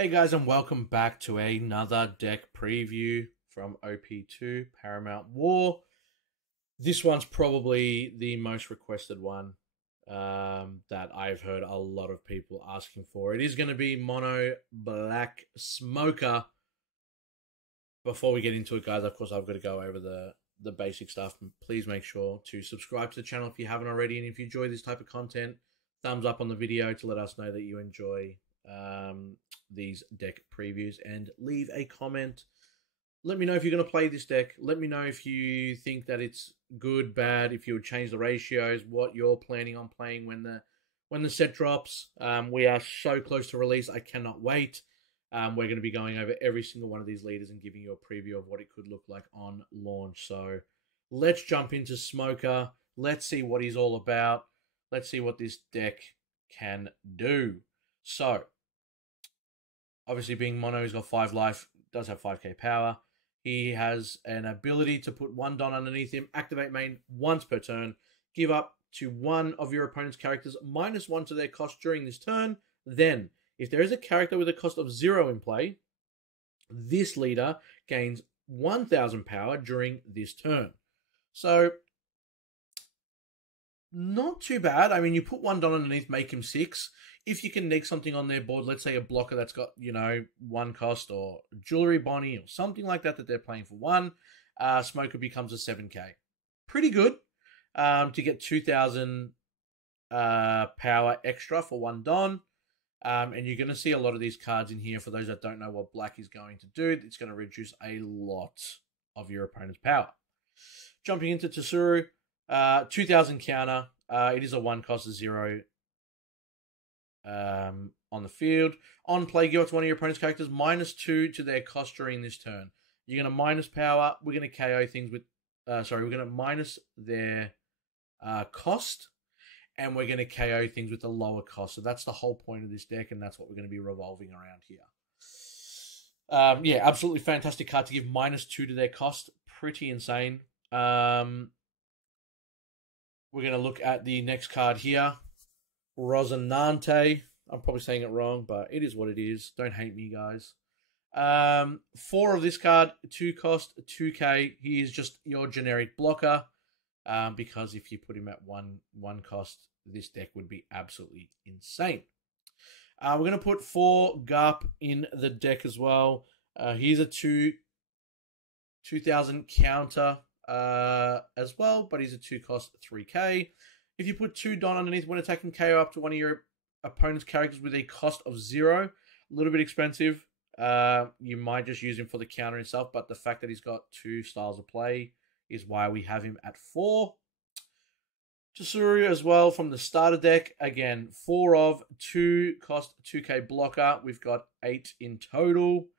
Hey guys, and welcome back to another deck preview from OP2 Paramount War. This one's probably the most requested one that I've heard a lot of people asking for. It is going to be Mono Black Smoker. Before we get into it, guys, of course, I've got to go over the basic stuff. Please make sure to subscribe to the channel if you haven't already, and if you enjoy this type of content, thumbs up on the video to let us know that you enjoy these deck previews, and leave a comment. Let me know if you're going to play this deck. Let me know if you think that it's good, bad, if you would change the ratios, what you're planning on playing when the set drops. We are so close to release. I cannot wait. We're going to be going over every single one of these leaders and giving you a preview of what it could look like on launch. So let's jump into Smoker. Let's see what he's all about. Let's see what this deck can do. So, obviously being mono, he's got 5 life, does have 5k power. He has an ability to put 1 Don underneath him, activate main once per turn, give up to one of your opponent's characters -1 to their cost during this turn. Then, if there is a character with a cost of 0 in play, this leader gains 1000 power during this turn. So, not too bad. I mean, you put 1 Don underneath, make him 6. If you can neg something on their board, let's say a blocker that's got, 1 cost, or Jewelry Bonnie or something like that they're playing for 1, Smoker becomes a 7k. Pretty good to get 2000 power extra for 1 Don. And you're going to see a lot of these cards in here. For those that don't know what black is going to do, it's going to reduce a lot of your opponent's power. Jumping into Tsuru, 2000 counter. It is a 1 cost, 0 on the field. On play, give up to one of your opponent's characters -2 to their cost during this turn. You're going to minus power. We're going to KO things with... we're going to minus their cost, and we're going to KO things with a lower cost. So that's the whole point of this deck, and that's what we're going to be revolving around here. Yeah, absolutely fantastic card to give -2 to their cost. Pretty insane. We're going to look at the next card here. Rosinante. I'm probably saying it wrong, but it is what it is. Don't hate me, guys. 4 of this card, 2 cost, 2k. He is just your generic blocker. Because if you put him at one cost, this deck would be absolutely insane. We're going to put 4 Garp in the deck as well. He's a 2000 counter as well, but he's a 2 cost, 3k. If you put 2 Don underneath when attacking, KO up to one of your opponent's characters with a cost of 0. A little bit expensive. You might just use him for the counter itself, but the fact that he's got 2 styles of play is why we have him at 4. Tsuru as well from the starter deck. Again, 4 of 2 cost, 2k blocker. We've got 8 in total.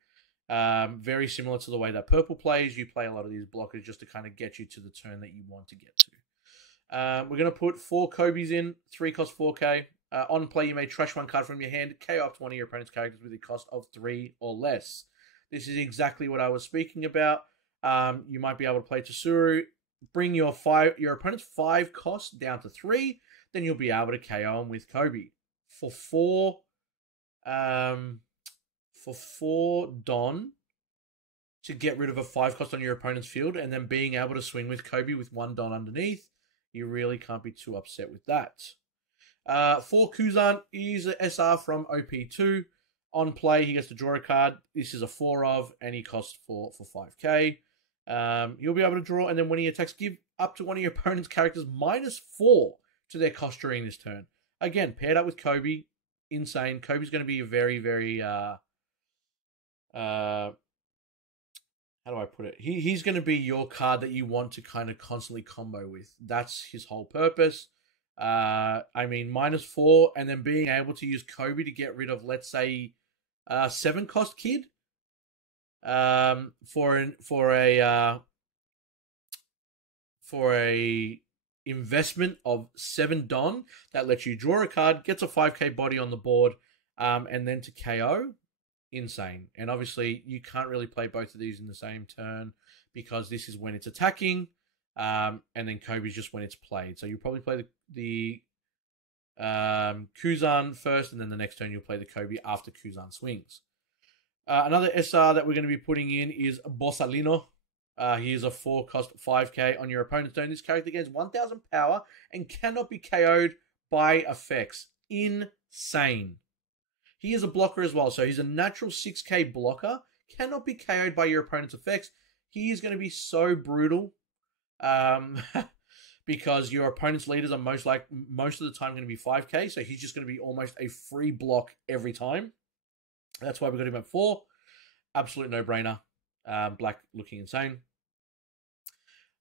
Very similar to the way that purple plays. You play a lot of these blockers just to kind of get you to the turn that you want to get to. We're going to put 4 Kobe's in, 3 cost 4k. On play, you may trash 1 card from your hand, KO up to one of your opponent's characters with a cost of 3 or less. This is exactly what I was speaking about. You might be able to play Tsuru, bring your opponent's 5 cost down to 3, then you'll be able to KO him with Kobe. For 4 Don to get rid of a 5 cost on your opponent's field, and then being able to swing with Kobe with 1 Don underneath, you really can't be too upset with that. 4 Kuzan is an SR from OP2. On play, he gets to draw a card. This is a 4 of, and he costs 4 for 5k. You'll be able to draw, and then when he attacks, give up to one of your opponent's characters -4 to their cost during this turn. Again, paired up with Kobe, insane. Kobe's going to be a very, very... how do I put it? He's going to be your card that you want to kind of constantly combo with. That's his whole purpose. I mean, -4, and then being able to use Kobe to get rid of, let's say, 7 cost kid. For a investment of 7 Don that lets you draw a card, gets a 5k body on the board, and then to KO. Insane. And obviously you can't really play both of these in the same turn, because this is when it's attacking, and then Kobe's just when it's played. So you probably play the Kuzan first, and then the next turn you'll play the Kobe after Kuzan swings. Another SR that we're going to be putting in is Borsalino. He is a 4-cost 5k on your opponent's turn. This character gains 1000 power and cannot be KO'd by effects. Insane. He is a blocker as well, so he's a natural 6k blocker. Cannot be KO'd by your opponent's effects. He is going to be so brutal. Because your opponent's leaders are most of the time going to be 5k, so he's just going to be almost a free block every time. That's why we got him at 4. Absolute no-brainer. Black looking insane.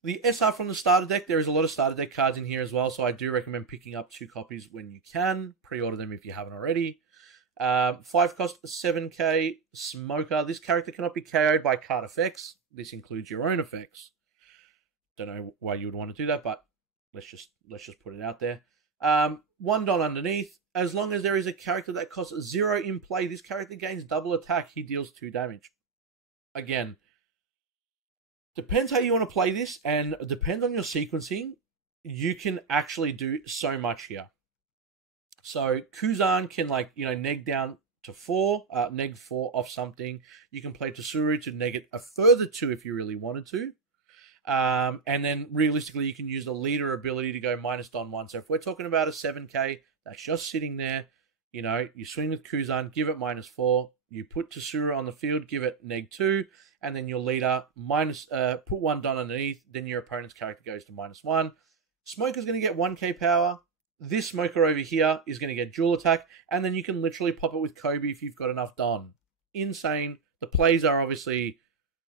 The SR from the starter deck, there is a lot of starter deck cards in here as well, so I do recommend picking up 2 copies when you can. Pre-order them if you haven't already. 5-cost 7k Smoker. This character cannot be KO'd by card effects. This includes your own effects. Don't know why you would want to do that, but let's just put it out there. 1 Don underneath. As long as there is a character that costs 0 in play, this character gains double attack. He deals 2 damage. Again, depends how you want to play this, and depends on your sequencing. You can actually do so much here. So Kuzan can neg down to 4, neg 4 off something. You can play Tsuru to neg it a further 2 if you really wanted to. And then realistically, you can use the leader ability to go minus Don 1. So if we're talking about a 7k that's just sitting there, you swing with Kuzan, give it minus 4. You put Tsuru on the field, give it neg 2, and then your leader put 1 Don underneath. Then your opponent's character goes to minus 1. Smoker's going to get 1k power. This Smoker over here is going to get dual attack, and then you can literally pop it with Kobe if you've got enough Don. Insane. The plays are obviously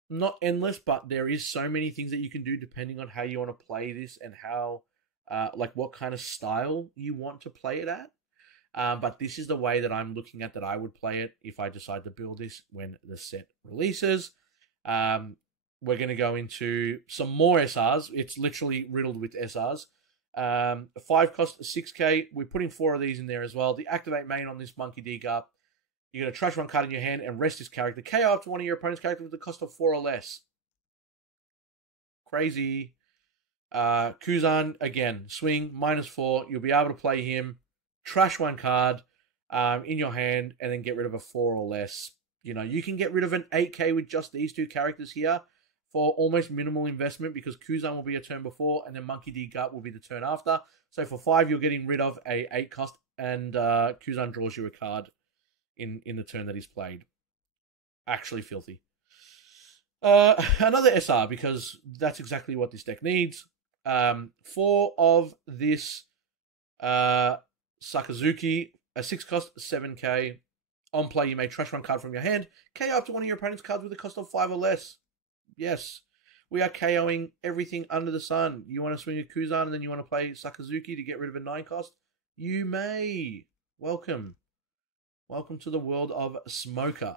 not endless, but there is so many things that you can do depending on how you want to play this and how, what kind of style you want to play it at. But this is the way that I'm looking at that I would play it if I decide to build this when the set releases. We're going to go into some more SRs. It's literally riddled with SRs. 5-cost 6k. We're putting 4 of these in there as well. The activate main on this Monkey D Gup. You're going to trash 1 card in your hand and rest this character. KO up to one of your opponent's characters with the cost of 4 or less. Crazy. Kuzan, again, swing, minus 4. You'll be able to play him, trash 1 card in your hand, and then get rid of a 4 or less. You can get rid of an 8k with just these 2 characters here for almost minimal investment, because Kuzan will be a turn before, and then Monkey D Gut will be the turn after. So for 5, you're getting rid of a 8-cost, and Kuzan draws you a card in the turn that he's played. Actually filthy. Another SR, because that's exactly what this deck needs. 4 of this Sakazuki, a 6-cost 7k. On play, you may trash 1 card from your hand. KO up to one of your opponent's cards with a cost of 5 or less. Yes, we are KOing everything under the sun. You want to swing a Kuzan and then you want to play Sakazuki to get rid of a 9-cost? You may. Welcome. Welcome to the world of Smoker.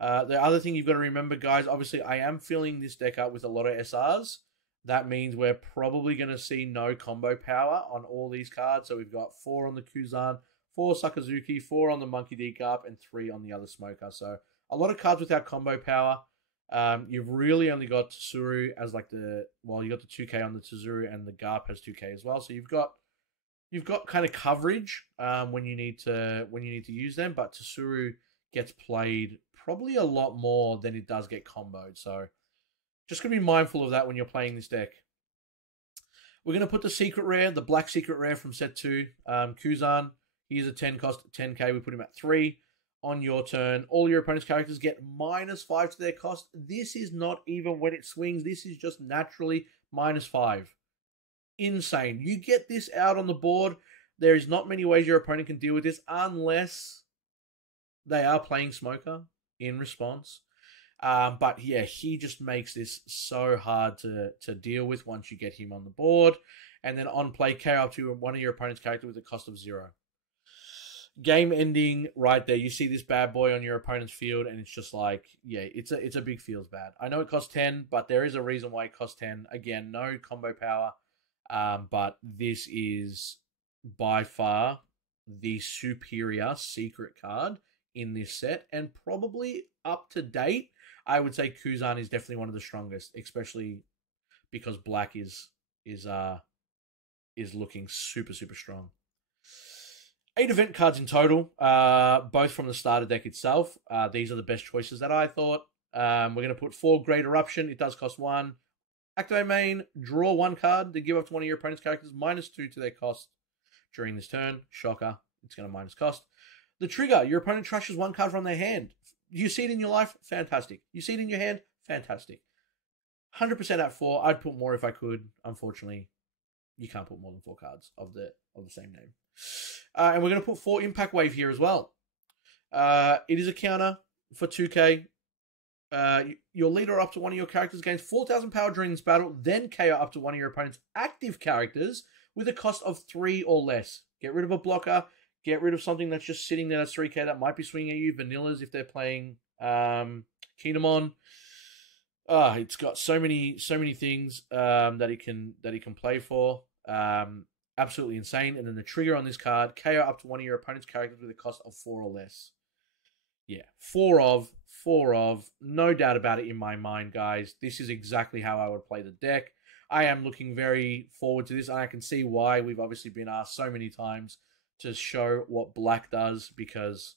The other thing you've got to remember, guys, obviously I am filling this deck up with a lot of SRs. That means we're probably going to see no combo power on all these cards. So we've got 4 on the Kuzan, 4 Sakazuki, 4 on the Monkey D Carp, and 3 on the other Smoker. So a lot of cards without combo power. You've really only got Tsuru as you got the 2k on the Tsuru, and the Garp has 2k as well. So you've got kind of coverage when you need to use them, but Tsuru gets played probably a lot more than it does get comboed. So just gonna be mindful of that when you're playing this deck. We're gonna put the secret rare, the black secret rare from set 2, Kuzan. He's a 10-cost 10k. We put him at 3. On your turn, all your opponent's characters get -5 to their cost. This is not even when it swings. This is just naturally -5. Insane. You get this out on the board. There is not many ways your opponent can deal with this unless they are playing Smoker in response. But yeah, he just makes this so hard to deal with once you get him on the board. And then on play, KO up to one of your opponent's character with a cost of 0. Game ending right there. You see this bad boy on your opponent's field, and it's just like, yeah, it's a big feels bad. I know it costs 10, but there is a reason why it costs 10. Again, no combo power, but this is by far the superior secret card in this set, and probably up to date. I would say Kuzan is definitely one of the strongest, especially because black is looking super, super strong. 8 event cards in total, both from the starter deck itself. These are the best choices that I thought. We're going to put 4 Great Eruption. It does cost 1. Activate main, draw 1 card, then give up to one of your opponent's characters, -2 to their cost during this turn. Shocker. It's going to minus cost. The trigger, your opponent trashes 1 card from their hand. You see it in your life? Fantastic. You see it in your hand? Fantastic. 100% at 4. I'd put more if I could. Unfortunately, you can't put more than 4 cards of the same name. And we're going to put 4 Impact Wave here as well. It is a counter for 2k. Your leader up to one of your characters gains 4,000 power during this battle, then KO up to one of your opponent's active characters with a cost of 3 or less. Get rid of a blocker. Get rid of something that's just sitting there that's 3k that might be swinging at you. Vanillas if they're playing Kinemon. It's got so many things that it can play for. Absolutely insane. And then the trigger on this card, KO up to one of your opponent's characters with a cost of 4 or less. Yeah, 4 of, no doubt about it in my mind, guys. This is exactly how I would play the deck. I am looking very forward to this, and I can see why we've obviously been asked so many times to show what black does, because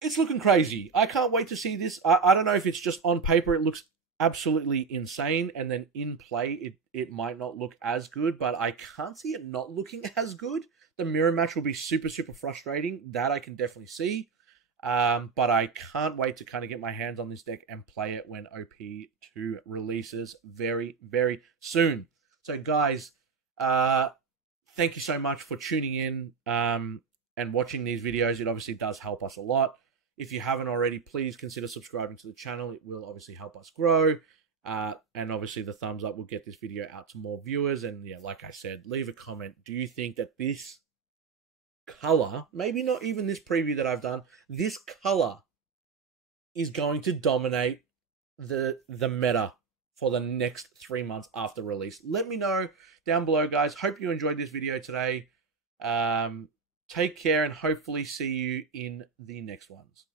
it's looking crazy. I can't wait to see this. I don't know if it's just on paper it looks absolutely insane, and then in play it might not look as good, but I can't see it not looking as good. The mirror match will be super frustrating. That I can definitely see. But I can't wait to kind of get my hands on this deck and play it when OP2 releases very soon. So guys, thank you so much for tuning in and watching these videos. It obviously does help us a lot. If you haven't already, please consider subscribing to the channel. It will obviously help us grow. And obviously the thumbs up will get this video out to more viewers. And yeah, like I said, leave a comment. Do you think that this color, maybe not even this preview that I've done, this color is going to dominate the meta for the next 3 months after release? Let me know down below, guys. Hope you enjoyed this video today. Take care and hopefully see you in the next ones.